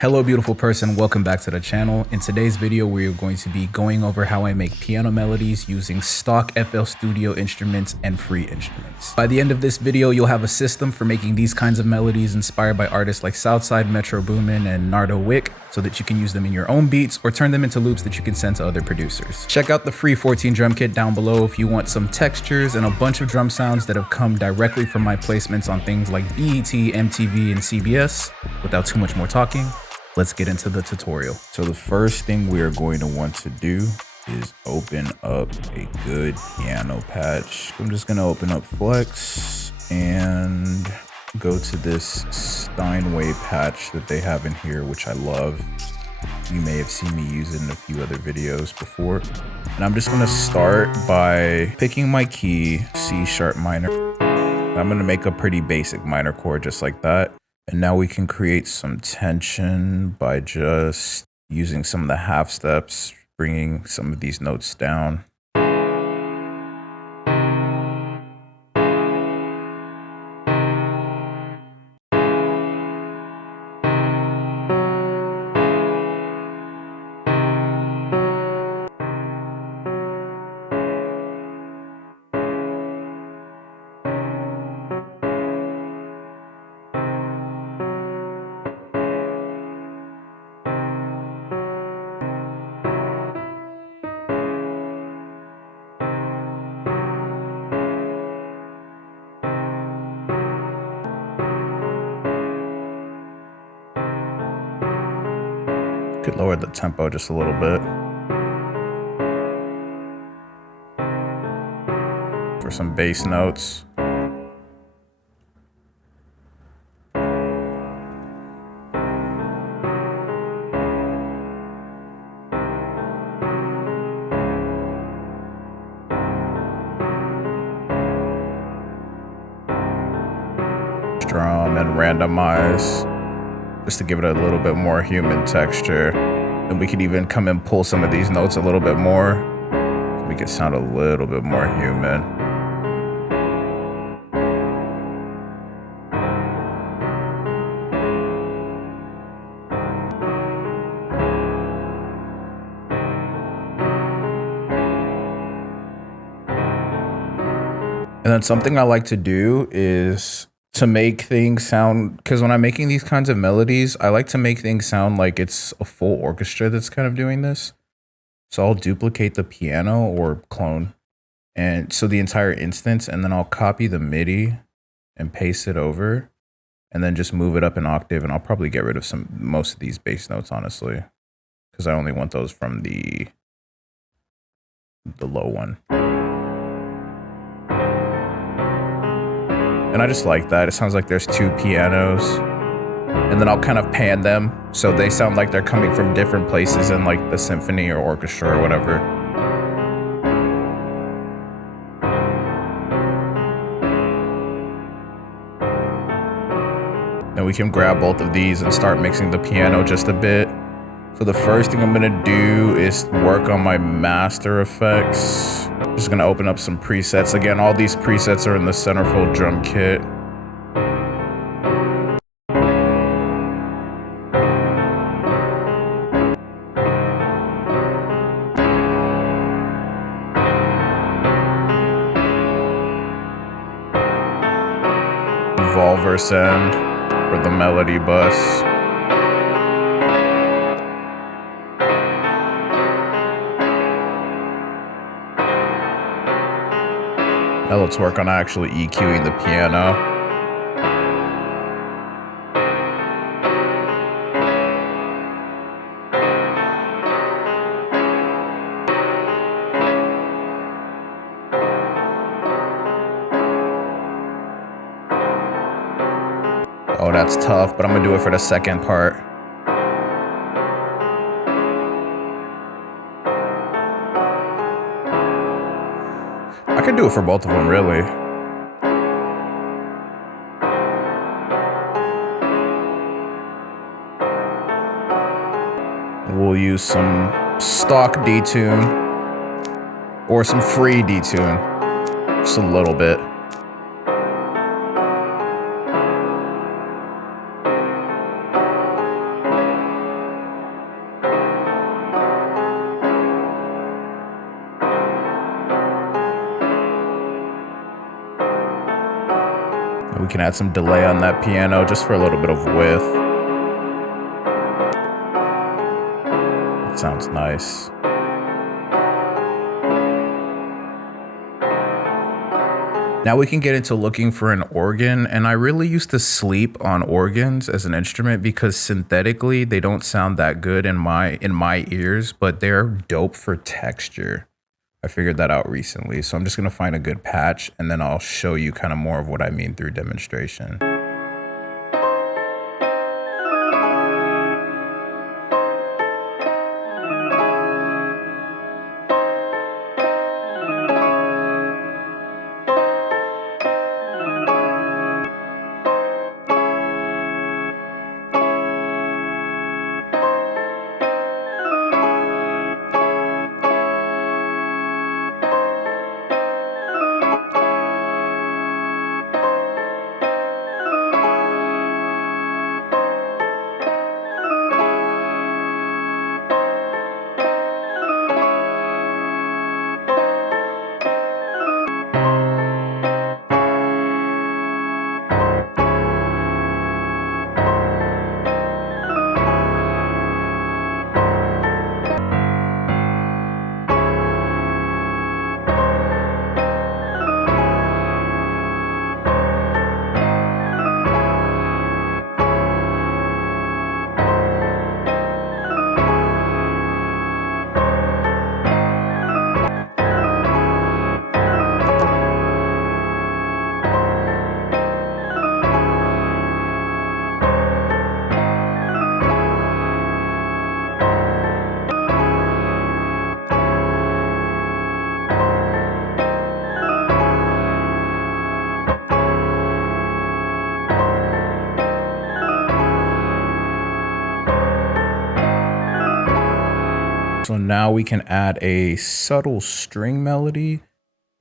Hello beautiful person, welcome back to the channel. In today's video we are going to be going over how I make piano melodies using stock FL Studio instruments and free instruments. By the end of this video you'll have a system for making these kinds of melodies inspired by artists like Southside, Metro Boomin, and Nardo Wick, so that you can use them in your own beats or turn them into loops that you can send to other producers. Check out the free 14 drum kit down below if you want some textures and a bunch of drum sounds that have come directly from my placements on things like BET, MTV, and CBS. Without too much more talking, let's get into the tutorial. So the first thing we are going to want to do is open up a good piano patch. I'm just gonna open up Flex and go to this Steinway patch that they have in here, which I love. You may have seen me use it in a few other videos before. And I'm just gonna start by picking my key, C sharp minor. I'm gonna make a pretty basic minor chord just like that. And now we can create some tension by just using some of the half steps, bringing some of these notes down. Could lower the tempo just a little bit for some bass notes. Drum and randomize, just to give it a little bit more human texture. And we could even come and pull some of these notes a little bit more to make it sound a little bit more human. And then something I like to do is to make things sound, because when I'm making these kinds of melodies, I like to make things sound like it's a full orchestra that's kind of doing this. So I'll duplicate the piano or clone, and so the entire instance, and then I'll copy the MIDI and paste it over, and then just move it up an octave, and I'll probably get rid of most of these bass notes, honestly, because I only want those from the low one. And I just like that. It sounds like there's two pianos. And then I'll kind of pan them so they sound like they're coming from different places in like the symphony or orchestra or whatever. Then we can grab both of these and start mixing the piano just a bit. So the first thing I'm gonna do is work on my master effects. Just gonna open up some presets. Again, all these presets are in the centerfold drum kit. Volver send for the melody bus. Now let's work on actually EQing the piano. Oh, that's tough, but I'm gonna do it for the second part. I could do it for both of them, really. We'll use some stock detune or some free detune, just a little bit. can add some delay on that piano just for a little bit of width. It sounds nice. Now we can get into looking for an organ, and I really used to sleep on organs as an instrument because synthetically they don't sound that good in my ears, but they're dope for texture. I figured that out recently, so I'm just gonna find a good patch and then I'll show you kind of more of what I mean through demonstration. So now we can add a subtle string melody,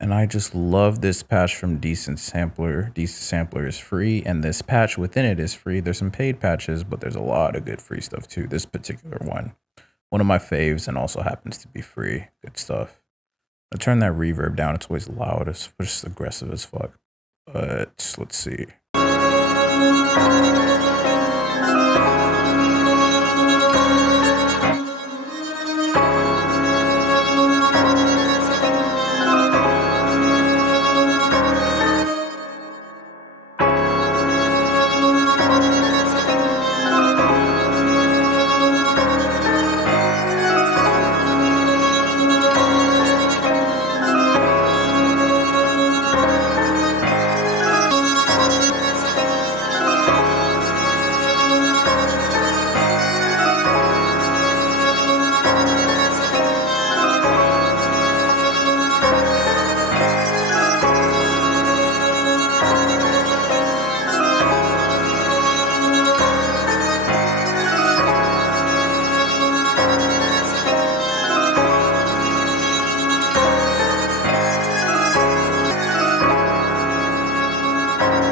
and I just love this patch from Decent Sampler. Decent Sampler is free, and this patch within it is free. There's some paid patches, but there's a lot of good free stuff too. This particular one of my faves, and also happens to be free. Good stuff. I'll turn that reverb down. It's always loud. It's just aggressive as fuck. But let's see.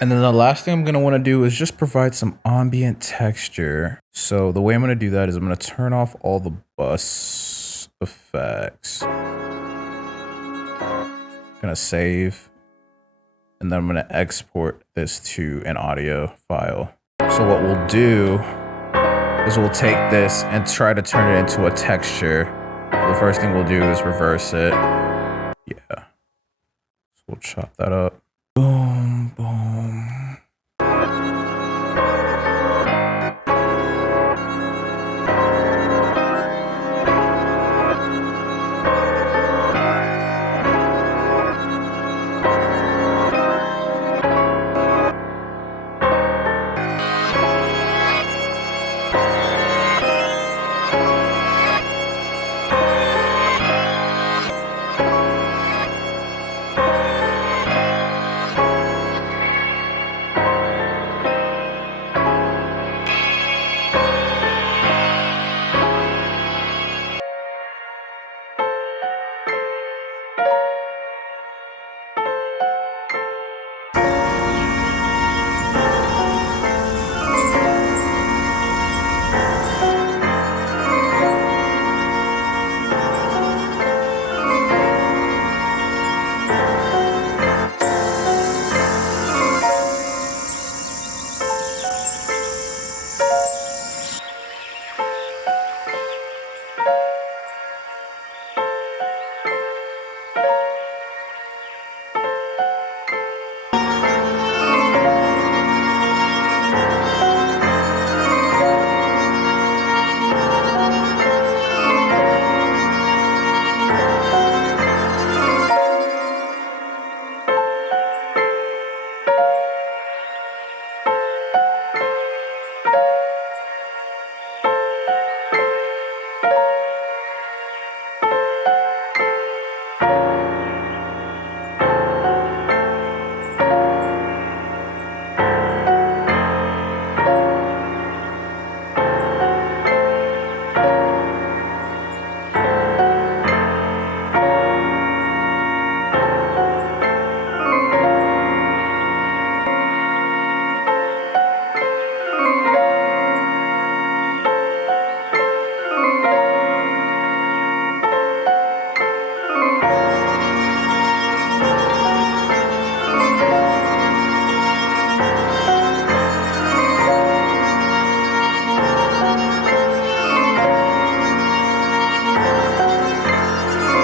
And then the last thing I'm going to want to do is just provide some ambient texture. So the way I'm going to do that is I'm going to turn off all the bus effects. I'm going to save. And then I'm going to export this to an audio file. So what we'll do is we'll take this and try to turn it into a texture. So the first thing we'll do is reverse it. Yeah. So we'll chop that up. Boom, boom.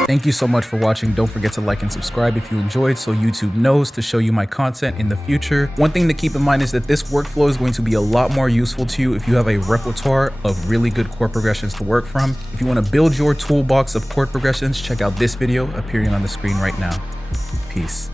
Thank you so much for watching. Don't forget to like and subscribe if you enjoyed so YouTube knows to show you my content in the future. One thing to keep in mind is that this workflow is going to be a lot more useful to you if you have a repertoire of really good chord progressions to work from. If you want to build your toolbox of chord progressions, check out this video appearing on the screen right now. Peace.